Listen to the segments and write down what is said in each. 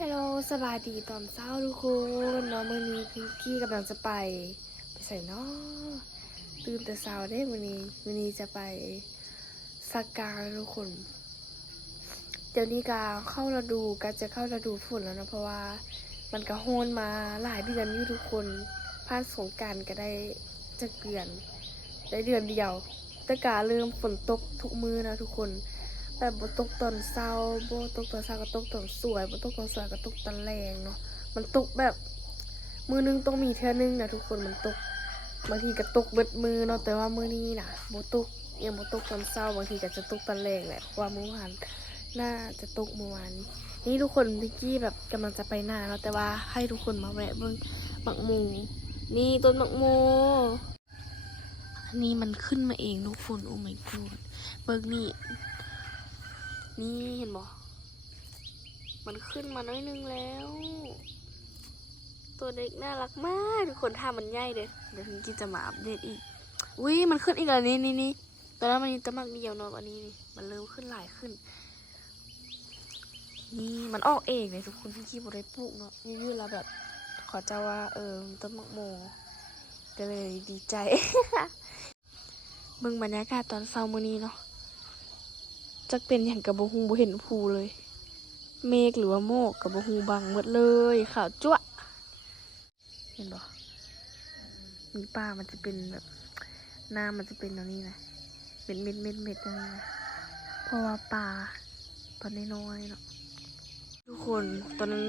ฮัลโหลสบายดีตอนเช้าทุกคนเนาะมื้อนี้พิงกี้กำลังจะไปใส่เนาะตื่นแต่เช้าได้มื้อนี้จะไปสักการทุกคนเดี๋ยวนี้ก็เข้าฤดูก็จะเข้าฤดูฝนแล้วเนาะเพราะว่ามันก็โหนมาหลายเดือนอยู่ทุกคนผ่านสงกรานต์ก็ได้จะเดือนได้เดือนเดียวแต่ก็เริ่มฝนตกทุกมื้อนะทุกคนแบบบ่ตกตอนเช้าบ่ตกตอนเช้าก็ตกตอนสวยบ่ตกตอนสวยก็ตกตอนแรงเนาะมันตกแบบมื้อนึงต้องมีเทื่อนึงนะทุกคนมันตกบางทีก็ตกเบิดมือเนาะแต่ว่ามื้อนี้น่ะบ่ตกยังบ่ตกตอนเช้าบางทีก็จะตกตอนแรงแหละเพราะว่าเมื่อวานน่าจะตกเมื่อวานนี้นี่ทุกคนพิกกี้แบบกำลังจะไปหน้าเนาะแต่ว่าให้ทุกคนมาแวะเบิ่งหมักหมูนี่ต้นหมักหมูอันนี้มันขึ้นมาเองทุกคนโอ้ my god เบิ่งนี่เห็นบ่มันขึ้นมาน้อยนึงแล้ว ตัวเด็กน่ารักมากทุกคนท่ามันใหญ่เดี๋ยวพิงกี้จะมาอัปเดตอีกอุ้ยมันขึ้นอีกแล้วนี่ตอนนั้นมันจะมักเดียวเนาะอันนี้นี่มันเริ่มขึ้นหลายขึ้นนี่มันออกเองเลยทุกคนพิงกี้บ่ได้ปลูกเนาะยืดๆแล้วแบบขอเจ้าว่าต้นมะโมก็เลยดีใจ เบิ่งบรรยากาศตอนเช้ามื้อนี้เนาะจักเป็นอย่างกับบ่ฮู้บ่เห็นภูเลย เมฆหรือว่าโมกกับบ่ฮู้บังหมดเลยขาวจั๊วะเห็นบ่มีป่ามันจะเป็นแบบน้ำมันจะเป็นแบบนี้นะเป็นเม็ดอย่างนี้นะเพราะว่าป่าตอนน้อยๆเนาะทุกคนตอนนั้น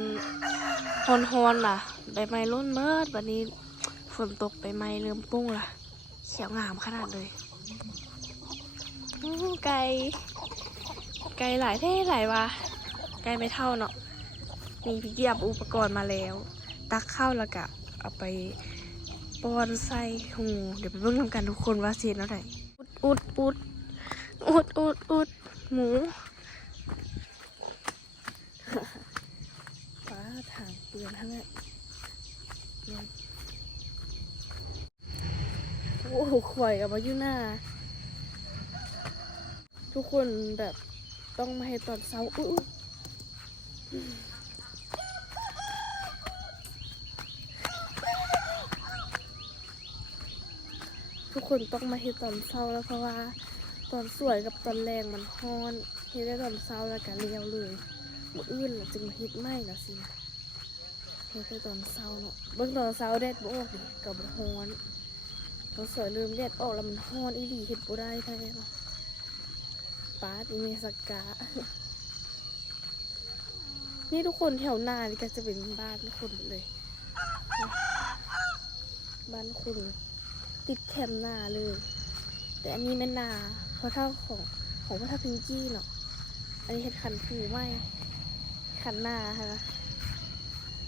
ฮอนๆล่ะใบไม้ร่นเมิดวันนี้ฝนตกใบไม้เริ่มปุ้งล่ะเขียวงามขนาดเลยไก่หลายเท่หลายว่ะไก่ไม่เท่าเนาะมีพี่เกียบอุปกรณ์มาแล้วตักข้าวแล้วก็เอาไปป้อนไส้หูเดี๋ยวไปเบิ่งทำกันทุกคนว่าเสียเท่าไหร่อุดหมูฟ้าทางเปลี่ยนทั้งนั้นโอ้โหข่อยกับมาอยู่หน้าทุกคนแบบต้องมาให้ตอนเช้าทุกคนต้องมาเฮ็ดตอนเช้าแล้วเพราะว่าตอนสวยกับตอนแรงมันฮ้อนเฮ็ดได้ตอนเช้าแล้วก็เลี้ยวเลยมื้ออื่นแล้วจึงมาเฮ็ดใหม่ล่ะสิเฮ็ดได้ตอนเช้าเนาะเบิ่งตอนเช้าแดดบ่ออกดิก็บ่ฮ้อนตอนสวยลืมแดดออกแล้วมันฮ้อนอีหลีเฮ็ดบ่ได้แท้เนาะปาดอีเมสักกะนี่ทุกคนแถวหน้านี่ก็จะเป็นบ้านคนเลยบ้านคุณติดแคมป์หน้าเลยแต่อันนี้ไม่นาเพราะเท่าของพระทับพิงกี้เนาะอันนี้เห็ดขันผูไม่ขันหน้าค่ะ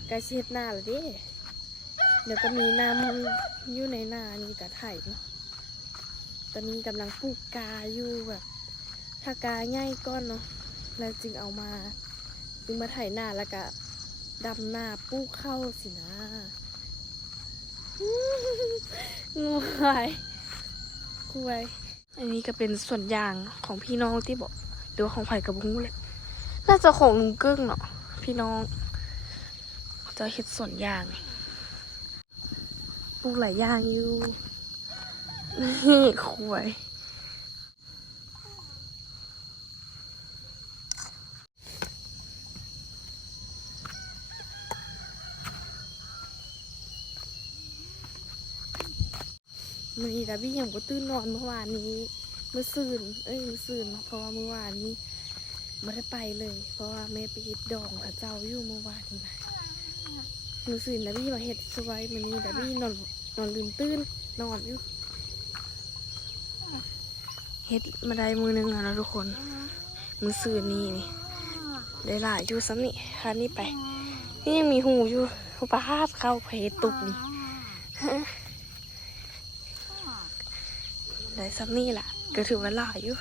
กระเช็ดหน้าเลยเด้เดี๋ยวก็มีน้ำอยู่ในหน้านี่กะไถ่เนาะตอนนี้กำลังปลูกกาอยู่แบบถ้ากาง่ายก้อนเนาะแล้วจึงเอามาไถหน้าแล้วก็ดำหน้าปลูกเข้าสินะงูหายคุยอันนี้ก็เป็นส่วนยางของพี่น้องที่บอกหรือว่าของไผ่กับบุ้งเลยน่าจะของลุงเกิ้งเนาะพี่น้องจะเห็ดส่วนยางปลูกหลายอย่างอยู่นี่คุยมื้อนี้ดาบี้ยังบ่ตื่นนอนเมื่อวานนี้มื้อซืนเนาะเพราะว่าเมื่อวานนี้ไม่ได้ไปเลยเพราะว่าแม่ไปเฮ็ดดองพระเจ้าอยู่เมื่อวานนี้นะมื้อซืนดาบี้มาเฮ็ดสวยมื้อนี้ดาบี้นอนลืมตื่นนอนอยู่เฮ็ดมาได้มื้อนึงแล้วนะทุกคนมื้อซืนนี้นี่ได้หลายอยู่ซ้ำนี่คานี่ไปนี่ยังมีหูอยู่หูปลาคาบเข้าเพตุกนี่ได้ซ้ำนี่แหละก็ถือว่าหลายอยู่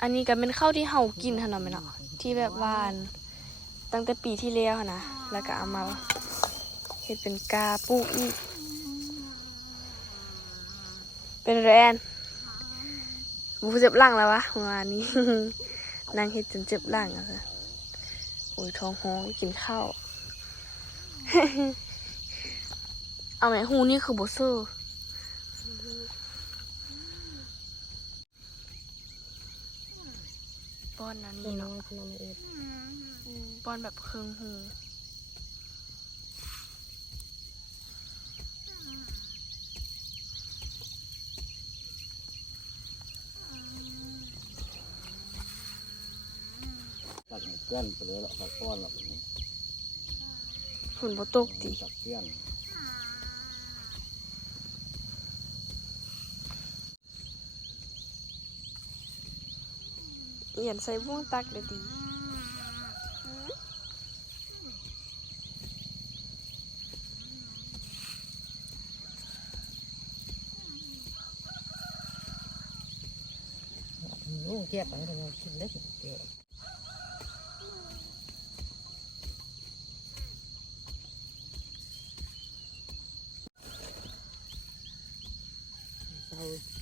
อันนี้ก็เป็นข้าวที่เฮากินขนาดไหมเนาะที่แบบหวานตั้งแต่ปีที่แล้วนะแล้วก็เอามาเฮ็ดเป็นกาปลูกอีกเป็นแรน บูเจ็บหลังแล้ววะเมื่อวานนี้ นางเฮ็ดจนเจ็บหลังอะค่ะโอ้ยท้องห้องกินข้าว เอาไหมฮูนี่คือโบเซอร์ป้อนนั้นนี่เนาะป้อนแบบเครื่องหูตักเกี้ยนไปเลยละตักก้อนละแบบนี้ ฝนบ่ตกติ ตักเกี้ยน เอียนใส่บ่วงตักเลยดี เก็บอะไรเรากินได้สิเก็บเรา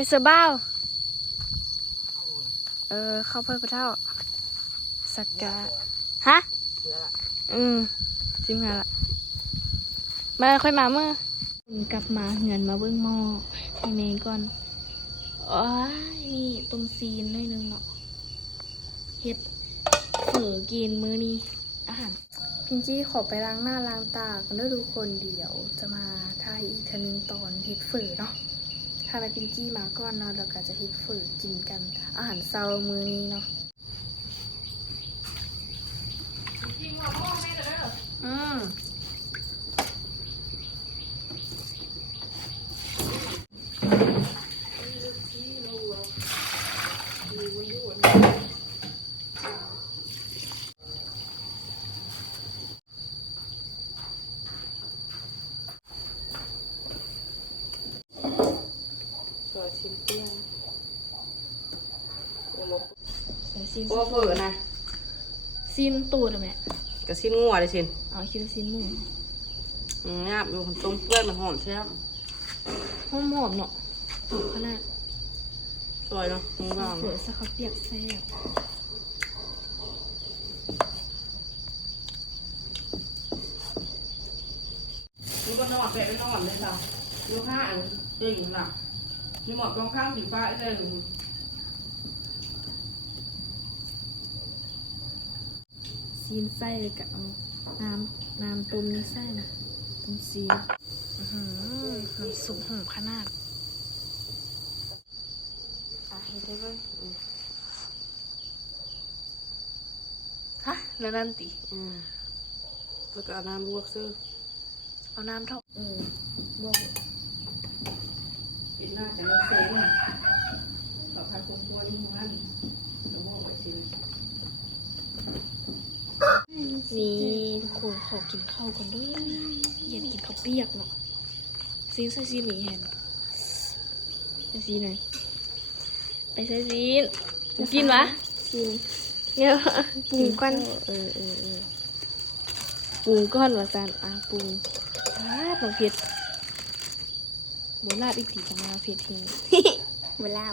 ไปเสือบ้าวเข้าเพื่อพระเท่าสักกะฮะทีมงานละมาค่อยมาเมื่อกลับมาเงินมาเบิ้งหม้อให้เมย์ก่อนอ๋อนี่ต้มซีนหน่อยนึงเนาะเฮ็ดเผือกินมื้อนี้อาหารพิงจี้ขอไปล้างหน้าล้างตากันด้วยทุกคนเดี๋ยวจะมาถ่ายอีกทีนึงตอนเฮ็ดเฝือเนาะถ้าไปพิงจี้มาก่อนเนาะเราก็จะเฮ็ดเฝือกินกันอาหารเช้ามื้อนี้เนาะอืมชิ้นเตี้ยใส่ชิ้น โอ้เผื่อนะ ชิ้นตูดอะแม่ กับชิ้นงัวเลยชิ้น เอาคิดว่าชิ้นหมู งาบดูคนต้มเปื้อนมันหอมใช่ไหม หอมหอมเนาะหอมขนาด สวยเนาะมึงบ้าง เผือสะเขาเปียกแซ่บ มึงก็นอนแปะไปนอนเลยจ้ะดูข้าอันจริงล่ะมีหมดกองข้างสีฟ้าเลย ชิ้นไส้เลยกับเอาน้ำต้มนี่ไส้นะต้มซีนน้ำซุปหอมขนาดเห็นได้เบ้าง แล้วนั่นติ แล้วก็เอาน้ำลวกซื้อ เอาน้ำเท่า ลวกปิดหน้าจากรถเซ็งต่อไปคนตัวยิ่งมันจะบอกไว้สิ นี่ทุกคนขอกินข้าวก่อนเด้ออยากกินข้าวเปียกเนาะซีนใส่ซีนหนีแฮนใส่ซีนหน่อยไปใส่ซีนกินวะกินเนี่ยปรุงก้อนปรุงก้อนว่าจานปรุงลาดเผ็ดโบราณอีกทีของเราเผ็ดทิ้ง หมดแล้ว